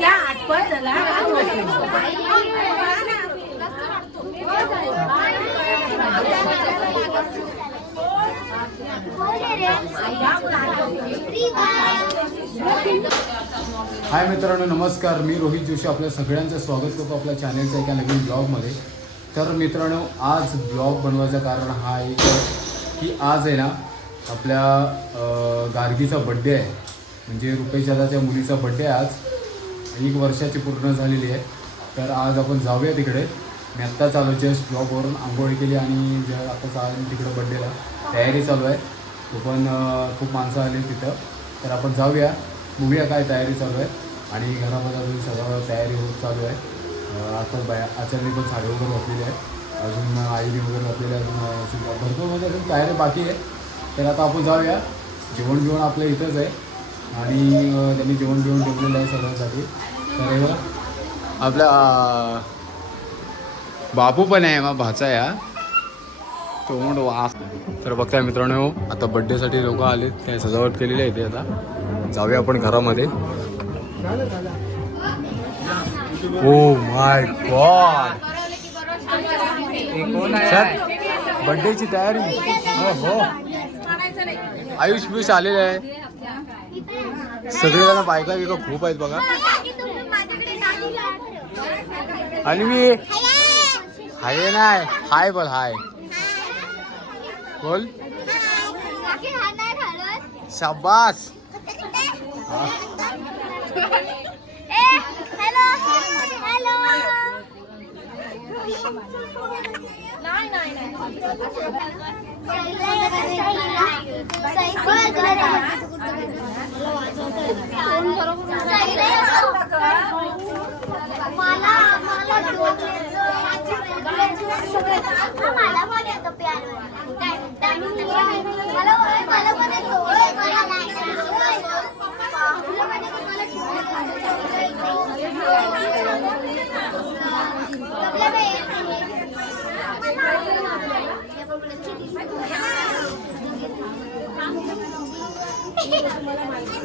या झाला हाय मित्रांनो नमस्कार. मी रोहित जोशी. आपल्या सगळ्यांचं स्वागत करतो आपल्या चॅनेलच्या एका नवीन ब्लॉगमध्ये तर मित्रांनो आज ब्लॉग बनवायचं कारण हा एक की आज आहे ना आपल्या गार्गीचा बड्डे आहे. म्हणजे रुपेश दादाच्या मुलीचा बड्डे आहे आज. एक वर्षाची पूर्ण झालेली आहे. तर आज आपण जाऊया तिकडे. मी चालू आहे जस्ट ब्लॉगवरून आंघोळी केली आणि जे आता आलो तिकडं बड्डेला तयारी चालू आहे. तो पण खूप माणसं आली तिथं. तर आपण जाऊया बघूया काय तयारी चालू आहे. आणि घरामध्ये अजून सगळं तयारी होत चालू आहे. आता बाया आचार्य पण साडी वगैरे घातलेली आहे अजून आईने वगैरे घातलेली आहे अजून भरपूर म्हणजे अजून तयारी बाकी आहे. तर आता आपण जाऊया. जेवण बिवण आपलं इथंच आहे. आणि त्यांनी जेवण बिवण ठेवलेलं आहे सगळ्यांसाठी. तर आपला बापू पण आहे मग भाचा या तोंड वास. तर बघताय मित्रांनो आता बड्डेसाठी लोक आले त्या सजावट केलेली आहे ते आता. जाऊया आपण घरामध्ये. ओ माय गॉड बड्डेची तयारी. हो हो आयुष पियुष आलेले आहे. सगळेजण बायका बिका खूप आहेत बघा. आणि मी हाय नाही हाय. बोल हाय. बोल. शाबास. हा. मला मला मला पण येतो पियानो मला मला पण येतो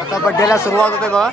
आता बड्डेला सुरुवात होते बघा.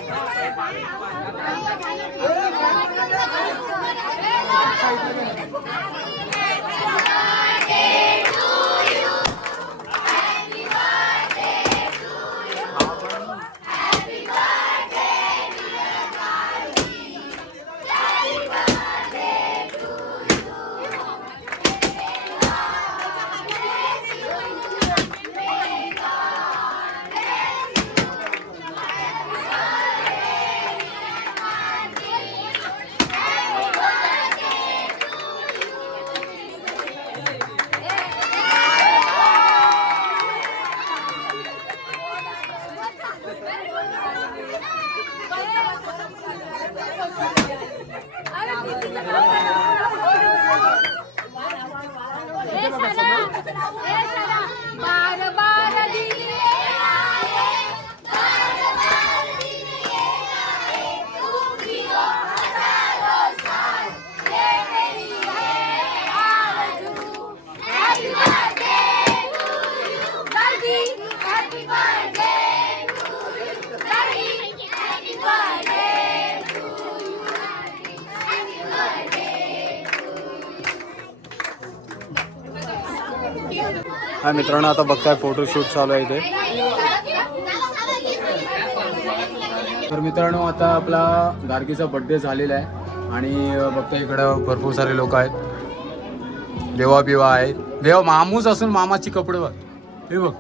Yeah. हा मित्रांनो आता बघताय फोटोशूट चालू आहे इथे. तर मित्रांनो आता आपला गार्गीचा बड्डे झालेला आहे. आणि बघता इकडं भरपूर सारे लोक आहेत. देवा बिवा आहेत. देवा मामूच असून मामाची कपडे बघ. हे बघ.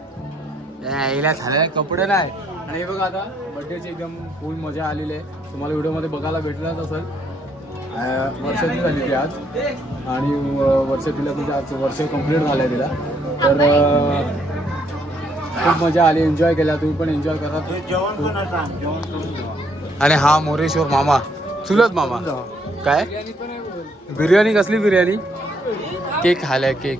यायला झालेला कपडे नाही. आणि हे बघ आता बड्डेची एकदम फुल मजा आलेली आहे. तुम्हाला व्हिडिओमध्ये बघायला भेटलाच असेल. वर्षाची झाली ती आज. आणि वर्ष तिला म्हणजे आज वर्ष कंप्लीट झालं आहे तिला. तर खूप मजा आली. एन्जॉय केला. तुम्ही पण एन्जॉय करा. आणि? हा मोरेश्वर मामा. चुलत मामा. काय? बिर्याणी कसली बिर्याणी? केक खायला केक.